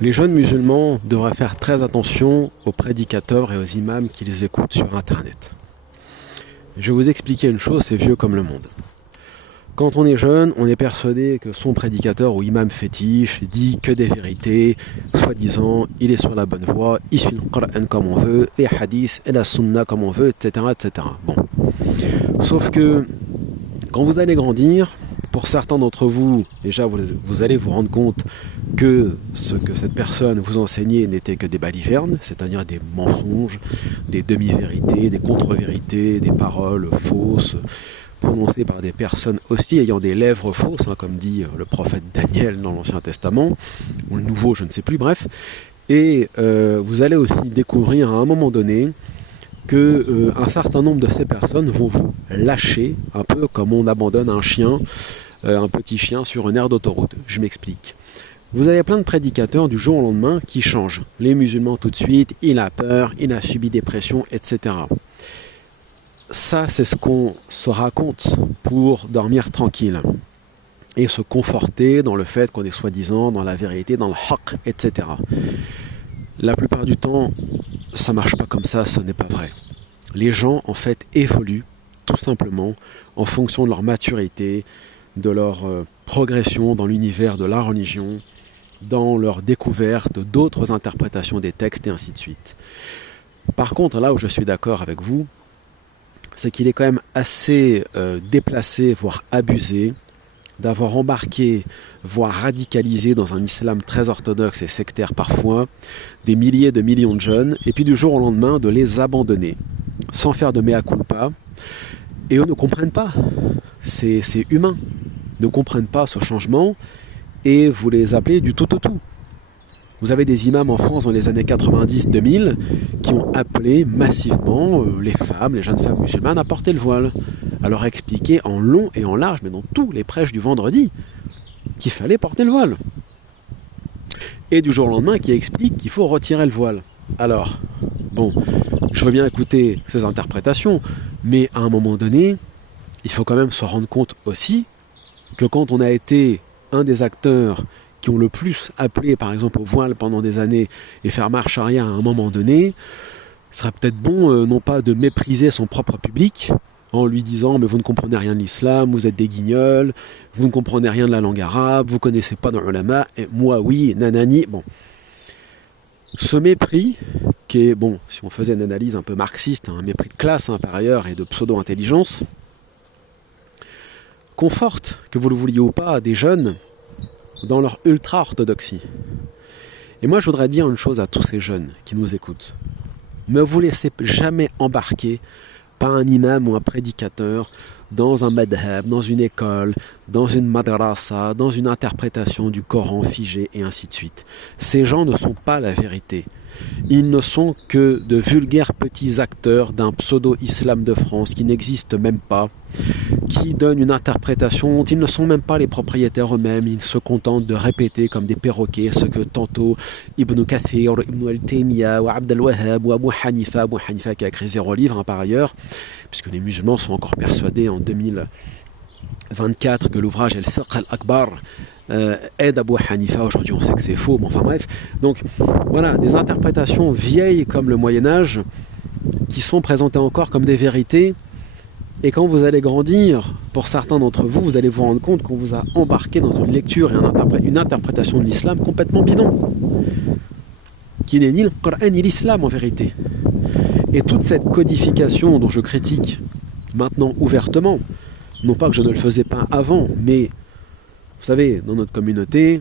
Les jeunes musulmans devraient faire très attention aux prédicateurs et aux imams qui les écoutent sur Internet. Je vais vous expliquer une chose, c'est vieux comme le monde. Quand on est jeune, on est persuadé que son prédicateur ou imam fétiche dit que des vérités, soi-disant, il est sur la bonne voie, il suit le Coran comme on veut, les hadiths et la sunna comme on veut, etc., etc. Bon. Sauf que, quand vous allez grandir, pour certains d'entre vous, déjà vous allez vous rendre compte que ce que cette personne vous enseignait n'était que des balivernes, c'est-à-dire des mensonges, des demi-vérités, des contre-vérités, des paroles fausses, prononcées par des personnes aussi ayant des lèvres fausses, comme dit le prophète Daniel dans l'Ancien Testament, ou le Nouveau, je ne sais plus, bref. Et vous allez aussi découvrir à un moment donné que un certain nombre de ces personnes vont vous lâcher, un peu comme on abandonne un chien, un petit chien sur une aire d'autoroute. Je m'explique. Vous avez plein de prédicateurs du jour au lendemain qui changent. Les musulmans tout de suite, il a peur, il a subi des pressions, etc. Ça, c'est ce qu'on se raconte pour dormir tranquille et se conforter dans le fait qu'on est soi-disant dans la vérité, dans le haqq, etc. La plupart du temps, ça marche pas comme ça, ce n'est pas vrai. Les gens, en fait, évoluent tout simplement en fonction de leur maturité, de leur progression dans l'univers de la religion, dans leur découverte d'autres interprétations des textes et ainsi de suite. Par contre, là où je suis d'accord avec vous, c'est qu'il est quand même assez déplacé, voire abusé, d'avoir embarqué, voire radicalisé dans un islam très orthodoxe et sectaire parfois, des milliers de millions de jeunes, et puis du jour au lendemain de les abandonner, sans faire de mea culpa, et eux ne comprennent pas. C'est humain. Ne comprennent pas ce changement, et vous les appelez du tout au tout. Vous avez des imams en France dans les années 90-2000 qui ont appelé massivement les femmes, les jeunes femmes musulmanes à porter le voile, à leur expliquer en long et en large, mais dans tous les prêches du vendredi, qu'il fallait porter le voile. Et du jour au lendemain qui explique qu'il faut retirer le voile. Alors, bon, je veux bien écouter ces interprétations, mais à un moment donné, il faut quand même se rendre compte aussi que quand on a été un des acteurs qui ont le plus appelé par exemple au voile pendant des années et faire marche arrière à un moment donné, ce serait peut-être bon non pas de mépriser son propre public en lui disant mais vous ne comprenez rien de l'islam, vous êtes des guignols, vous ne comprenez rien de la langue arabe, vous ne connaissez pas dans l'ulama, et moi oui, nanani, bon. Ce mépris, qui est, bon, si on faisait une analyse un peu marxiste, un mépris de classe par ailleurs et de pseudo-intelligence, conforte, que vous le vouliez ou pas, des jeunes dans leur ultra-orthodoxie. Et moi, je voudrais dire une chose à tous ces jeunes qui nous écoutent. Ne vous laissez jamais embarquer par un imam ou un prédicateur dans un madhab, dans une école, dans une madrasa, dans une interprétation du Coran figé et ainsi de suite. Ces gens ne sont pas la vérité. Ils ne sont que de vulgaires petits acteurs d'un pseudo-islam de France qui n'existe même pas, qui donnent une interprétation dont ils ne sont même pas les propriétaires eux-mêmes. Ils se contentent de répéter comme des perroquets ce que tantôt Ibn Kathir, Ibn al-Taymiyyah, ou Abd al-Wahhab, ou Abu Hanifa qui a écrit 0 livre par ailleurs, puisque les musulmans sont encore persuadés en 2024 que l'ouvrage Al-Fiqh al-Akbar aide Abu Hanifa. Aujourd'hui on sait que c'est faux, mais enfin bref. Donc voilà, des interprétations vieilles comme le Moyen-Âge qui sont présentées encore comme des vérités. Et quand vous allez grandir, pour certains d'entre vous, vous allez vous rendre compte qu'on vous a embarqué dans une lecture et une interprétation de l'islam complètement bidon, qui n'est ni le Coran ni l'islam en vérité. Et toute cette codification dont je critique maintenant ouvertement, non pas que je ne le faisais pas avant, mais vous savez, dans notre communauté,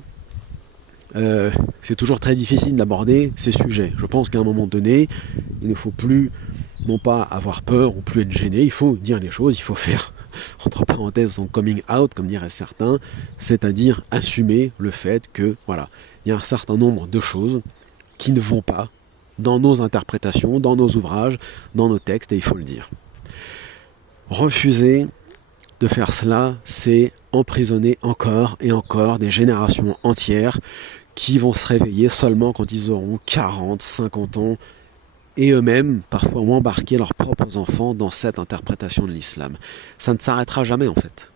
c'est toujours très difficile d'aborder ces sujets. Je pense qu'à un moment donné, il ne faut plus non pas avoir peur ou plus être gêné, il faut dire les choses, il faut faire, entre parenthèses, son coming out, comme diraient certains, c'est-à-dire assumer le fait que, voilà, il y a un certain nombre de choses qui ne vont pas dans nos interprétations, dans nos ouvrages, dans nos textes, et il faut le dire. Refuser de faire cela, c'est emprisonner encore et encore des générations entières qui vont se réveiller seulement quand ils auront 40, 50 ans, et eux-mêmes, parfois, ont embarqué leurs propres enfants dans cette interprétation de l'islam. Ça ne s'arrêtera jamais, en fait.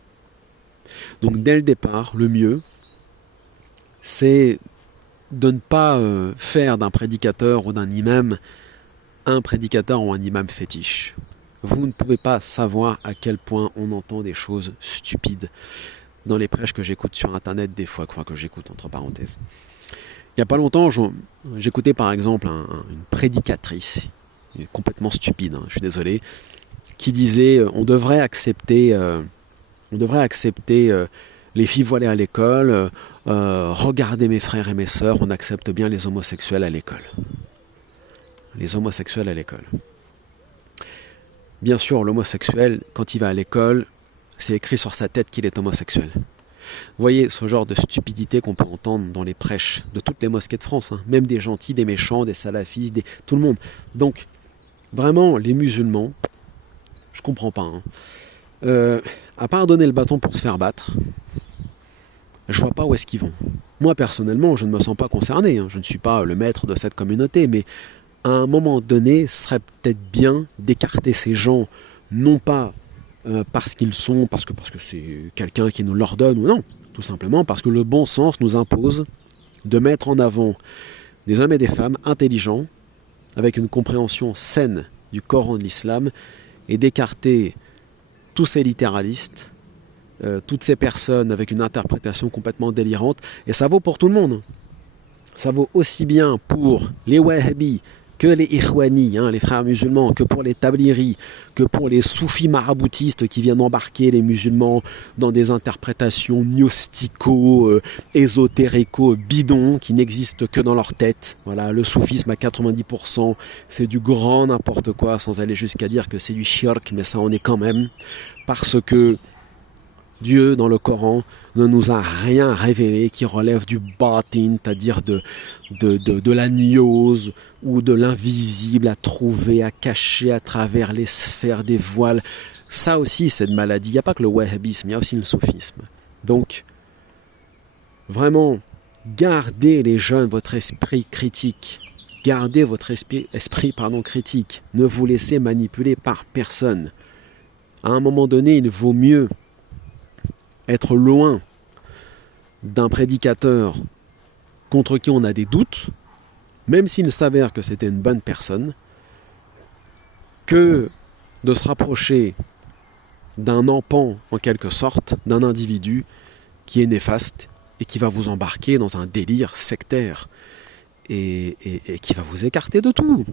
Donc, dès le départ, le mieux, c'est de ne pas faire d'un prédicateur ou d'un imam un prédicateur ou un imam fétiche. Vous ne pouvez pas savoir à quel point on entend des choses stupides dans les prêches que j'écoute sur internet des fois, que j'écoute entre parenthèses. Il n'y a pas longtemps, j'écoutais par exemple une prédicatrice, complètement stupide, je suis désolé, qui disait on devrait accepter les filles voilées à l'école, regardez mes frères et mes sœurs, on accepte bien les homosexuels à l'école. Les homosexuels à l'école. Bien sûr, l'homosexuel, quand il va à l'école, c'est écrit sur sa tête qu'il est homosexuel. Vous voyez ce genre de stupidité qu'on peut entendre dans les prêches de toutes les mosquées de France, même des gentils, des méchants, des salafistes, tout le monde. Donc, vraiment, les musulmans, je comprends pas. À part donner le bâton pour se faire battre, je vois pas où est-ce qu'ils vont. Moi, personnellement, je ne me sens pas concerné. Je ne suis pas le maître de cette communauté, mais à un moment donné, ce serait peut-être bien d'écarter ces gens, non pas parce que c'est quelqu'un qui nous l'ordonne ou non, tout simplement parce que le bon sens nous impose de mettre en avant des hommes et des femmes intelligents, avec une compréhension saine du Coran de l'islam, et d'écarter tous ces littéralistes, toutes ces personnes avec une interprétation complètement délirante, et ça vaut pour tout le monde. Ça vaut aussi bien pour les wahhabis, que les ikhwani, les frères musulmans, que pour les tabliris, que pour les soufis maraboutistes qui viennent embarquer les musulmans dans des interprétations gnostico, ésotérico, bidons, qui n'existent que dans leur tête. Voilà, le soufisme à 90%, c'est du grand n'importe quoi, sans aller jusqu'à dire que c'est du shirk, mais ça en est quand même, parce que Dieu, dans le Coran, ne nous a rien révélé qui relève du batin, c'est-à-dire de la gnose ou de l'invisible à trouver, à cacher à travers les sphères des voiles. Ça aussi, c'est de maladie. Il n'y a pas que le wahhabisme, il y a aussi le soufisme. Donc, vraiment, gardez les jeunes votre esprit critique. Gardez votre esprit critique. Ne vous laissez manipuler par personne. À un moment donné, il vaut mieux être loin d'un prédicateur contre qui on a des doutes, même s'il s'avère que c'était une bonne personne, que de se rapprocher d'un empan, en quelque sorte, d'un individu qui est néfaste et qui va vous embarquer dans un délire sectaire et qui va vous écarter de tout.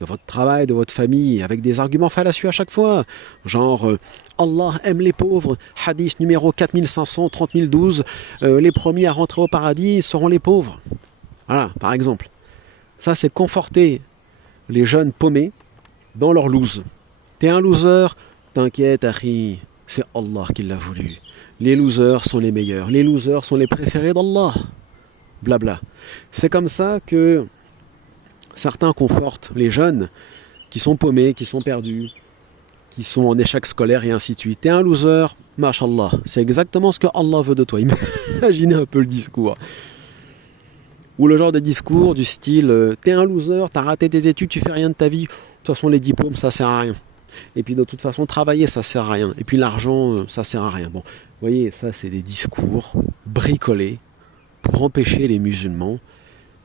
De votre travail, de votre famille, avec des arguments fallacieux à chaque fois. Genre, Allah aime les pauvres, hadith numéro 4530-1012, les premiers à rentrer au paradis seront les pauvres. Voilà, par exemple. Ça, c'est conforter les jeunes paumés dans leur loose. T'es un loser, t'inquiète, Akhi, c'est Allah qui l'a voulu. Les losers sont les meilleurs, les losers sont les préférés d'Allah. Blabla. C'est comme ça que certains confortent les jeunes qui sont paumés, qui sont perdus, qui sont en échec scolaire et ainsi de suite. T'es un loser, mashallah. C'est exactement ce que Allah veut de toi. Imaginez un peu le discours. Ou le genre de discours du style t'es un loser, t'as raté tes études, tu fais rien de ta vie. De toute façon, les diplômes, ça sert à rien. Et puis de toute façon, travailler, ça sert à rien. Et puis l'argent, ça sert à rien. Bon, vous voyez, ça, c'est des discours bricolés pour empêcher les musulmans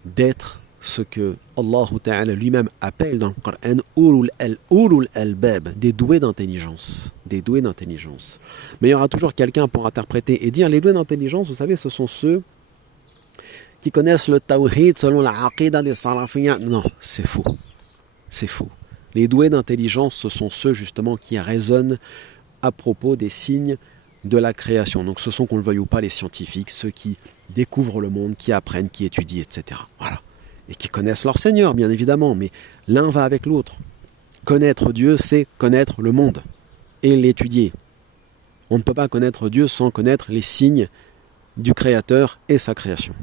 d'être ce que Allah Ta'ala lui-même appelle dans le Coran ulul albab, des doués d'intelligence. Des doués d'intelligence. Mais il y aura toujours quelqu'un pour interpréter et dire les doués d'intelligence, vous savez, ce sont ceux qui connaissent le tawhid selon la aqidah des salafiyya. Non, c'est faux. C'est faux. Les doués d'intelligence, ce sont ceux justement qui raisonnent à propos des signes de la création. Donc ce sont, qu'on le veuille ou pas, les scientifiques, ceux qui découvrent le monde, qui apprennent, qui étudient, etc. Voilà. Et qui connaissent leur Seigneur, bien évidemment, mais l'un va avec l'autre. Connaître Dieu, c'est connaître le monde et l'étudier. On ne peut pas connaître Dieu sans connaître les signes du Créateur et sa création.